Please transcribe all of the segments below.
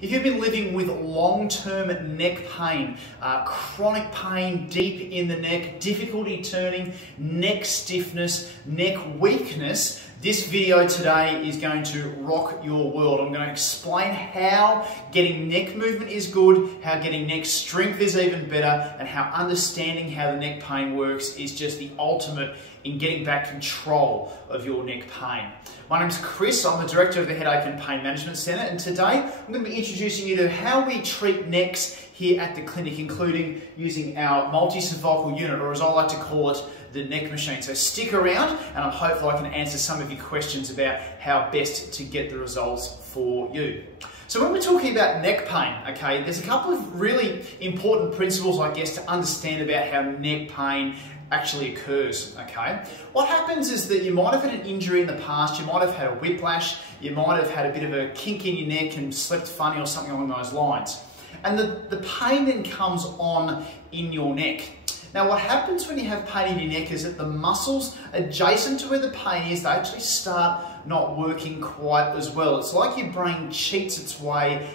If you've been living with long-term neck pain, chronic pain deep in the neck, difficulty turning, neck stiffness, neck weakness, this video today is going to rock your world. I'm going to explain how getting neck movement is good, how getting neck strength is even better, and how understanding how the neck pain works is just the ultimate in getting back control of your neck pain. My name is Chris, I'm the Director of the Headache and Pain Management Centre, and today I'm going to be introducing you to how we treat necks here at the clinic, including using our multicervical unit, or as I like to call it, the neck machine. So stick around and I'm hopeful I can answer some of your questions about how best to get the results for you. So when we're talking about neck pain, okay, there's a couple of really important principles, I guess, to understand about how neck pain actually occurs, okay? What happens is that you might have had an injury in the past, you might have had a whiplash, you might have had a bit of a kink in your neck and slept funny or something along those lines. And the pain then comes on in your neck. Now what happens when you have pain in your neck is that the muscles adjacent to where the pain is, they actually start not working quite as well. It's like your brain cheats its way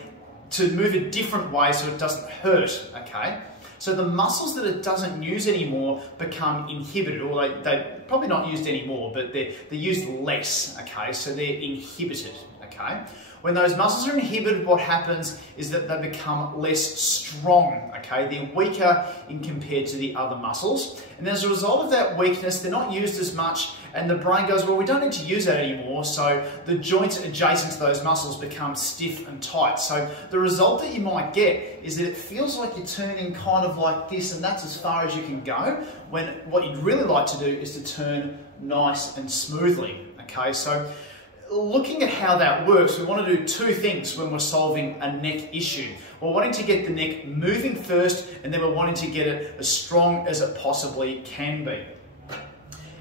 to move a different way so it doesn't hurt, okay? So the muscles that it doesn't use anymore become inhibited, or they're probably not used anymore, but they're used less, okay? So they're inhibited, okay? When those muscles are inhibited, what happens is that they become less strong, okay? They're weaker in compared to the other muscles. And as a result of that weakness, they're not used as much, and the brain goes, well, we don't need to use that anymore, so the joints adjacent to those muscles become stiff and tight. So the result that you might get is that it feels like you're turning kind of like this, and that's as far as you can go, when what you'd really like to do is to turn nice and smoothly, okay? So looking at how that works, we want to do two things when we're solving a neck issue. We're wanting to get the neck moving first, and then we're wanting to get it as strong as it possibly can be.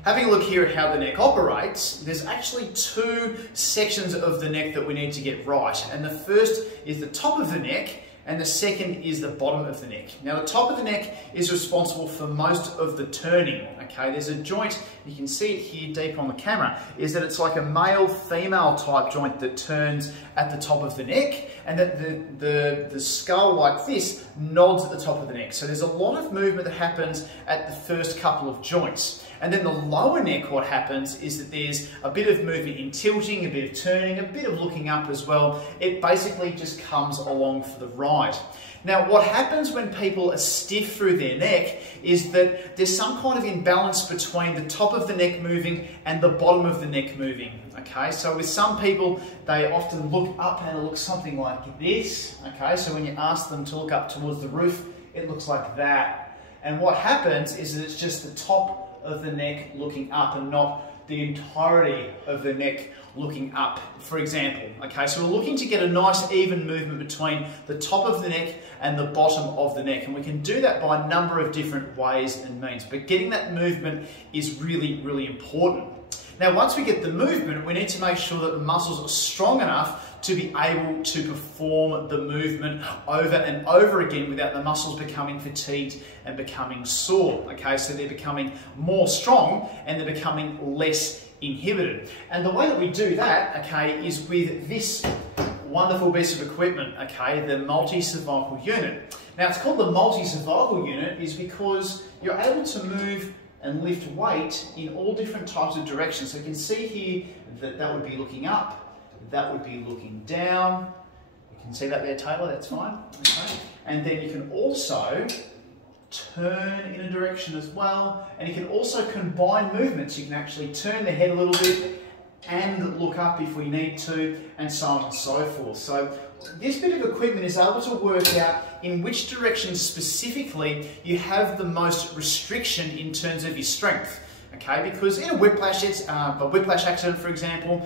Having a look here at how the neck operates, there's actually two sections of the neck that we need to get right. And the first is the top of the neck, and the second is the bottom of the neck. Now the top of the neck is responsible for most of the turning, okay? There's a joint, you can see it here deep on the camera, is that it's like a male-female type joint that turns at the top of the neck, and that the skull like this nods at the top of the neck. So there's a lot of movement that happens at the first couple of joints. And then the lower neck, what happens is that there's a bit of movement in tilting, a bit of turning, a bit of looking up as well. It basically just comes along for the ride. Now, what happens when people are stiff through their neck is that there's some kind of imbalance between the top of the neck moving and the bottom of the neck moving, okay? So with some people, they often look up and it looks something like this, okay? So when you ask them to look up towards the roof, it looks like that. And what happens is that it's just the top of the neck looking up and not the entirety of the neck looking up, for example. Okay, so we're looking to get a nice even movement between the top of the neck and the bottom of the neck, and we can do that by a number of different ways and means, but getting that movement is really, really important. Now, once we get the movement, we need to make sure that the muscles are strong enough to be able to perform the movement over and over again without the muscles becoming fatigued and becoming sore, okay? So they're becoming more strong and they're becoming less inhibited. And the way that we do that, okay, is with this wonderful piece of equipment, okay, the Multicervical Unit. Now, it's called the Multicervical Unit is because you're able to move and lift weight in all different types of directions. So you can see here that that would be looking up, that would be looking down. You can see that there, Taylor, that's fine. Okay. And then you can also turn in a direction as well, and you can also combine movements. You can actually turn the head a little bit and look up if we need to, and so on and so forth. So this bit of equipment is able to work out in which direction specifically you have the most restriction in terms of your strength. Okay, because in a whiplash accident, for example,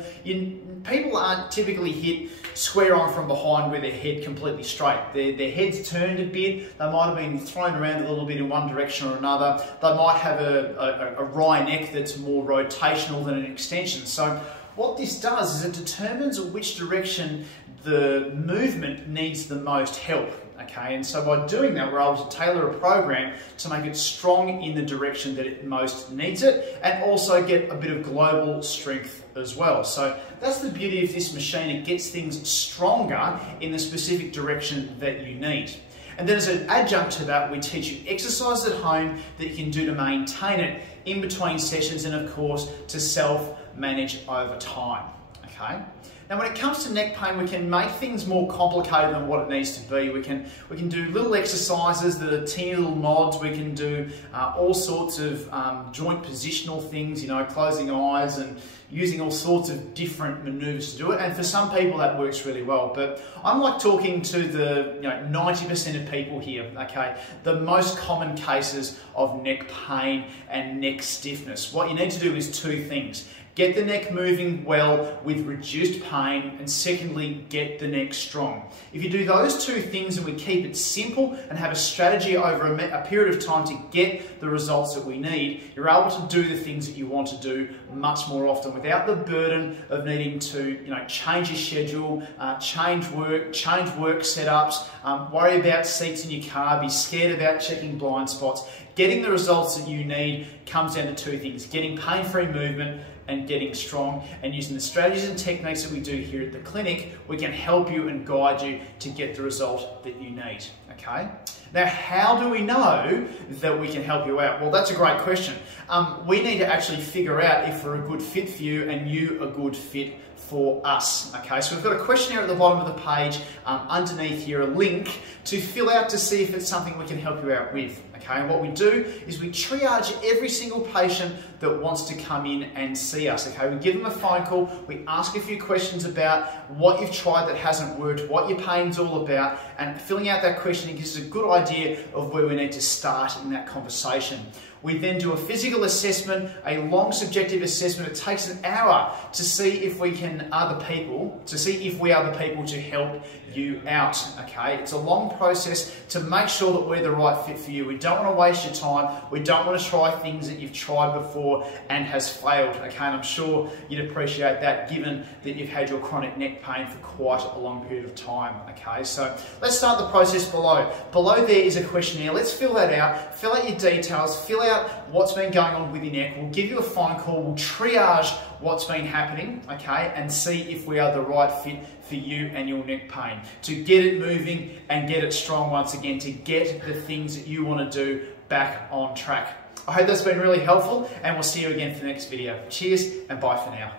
people aren't typically hit square on from behind with their head completely straight. Their head's turned a bit, they might have been thrown around a little bit in one direction or another, they might have a wry neck that's more rotational than an extension. So what this does is it determines which direction the movement needs the most help. Okay, and so by doing that, we're able to tailor a program to make it strong in the direction that it most needs it, and also get a bit of global strength as well. So that's the beauty of this machine. It gets things stronger in the specific direction that you need. And then as an adjunct to that, we teach you exercises at home that you can do to maintain it in between sessions, and of course, to self-manage over time. Okay. Now, when it comes to neck pain, we can make things more complicated than what it needs to be. We can do little exercises that are teeny little nods. We can do all sorts of joint positional things, you know, closing eyes and using all sorts of different maneuvers to do it. And for some people, that works really well. But I'm like talking to the 90% of people here, okay? The most common cases of neck pain and neck stiffness. What you need to do is two things. Get the neck moving well with reduced pain, and secondly, get the neck strong. If you do those two things and we keep it simple and have a strategy over a period of time to get the results that we need, you're able to do the things that you want to do much more often without the burden of needing to change your schedule, change work setups, worry about seats in your car, be scared about checking blind spots. Getting the results that you need comes down to two things: getting pain-free movement and getting strong. And using the strategies and techniques that we do here at the clinic, we can help you and guide you to get the result that you need, okay? Now, how do we know that we can help you out? Well, that's a great question. We need to actually figure out if we're a good fit for you and you a good fit for us, okay? So we've got a questionnaire at the bottom of the page, underneath here, a link to fill out to see if it's something we can help you out with, okay? And what we do is we triage every single patient that wants to come in and see us, okay? We give them a phone call, we ask a few questions about what you've tried that hasn't worked, what your pain's all about, and filling out that question gives us a good idea of where we need to start in that conversation. We then do a physical assessment, a long subjective assessment. It takes an hour to see if we are the people to help you out, okay? It's a long process to make sure that we're the right fit for you. We don't want to waste your time. We don't want to try things that you've tried before and has failed, okay? And I'm sure you'd appreciate that, given that you've had your chronic neck pain for quite a long period of time, okay? So let's start the process below. Below there is a questionnaire. Let's fill that out. Fill out your details. Fill out what's been going on with your neck. We'll give you a phone call. We'll triage what's been happening, okay, and see if we are the right fit for you and your neck pain, to get it moving and get it strong once again, to get the things that you want to do back on track. I hope that's been really helpful, and we'll see you again for the next video. Cheers and bye for now.